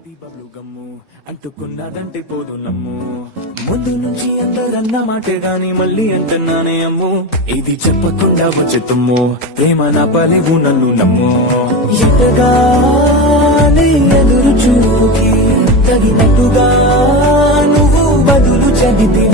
ఇది బబ్లు గమ్ము అంటుకున్నదంటే పోదు నమ్ము ముందు నుంచి అందరన్న మాటే గాని మళ్ళీ అంటున్నానే అమ్ము ఇది చెప్పకుండా వచ్చే తుమ్ము ప్రేమ నా పలివు నన్ను నమ్ము ఎంతగానే ఎదురు చూకి తగినట్టుగా నువ్వు బదులు చెబితే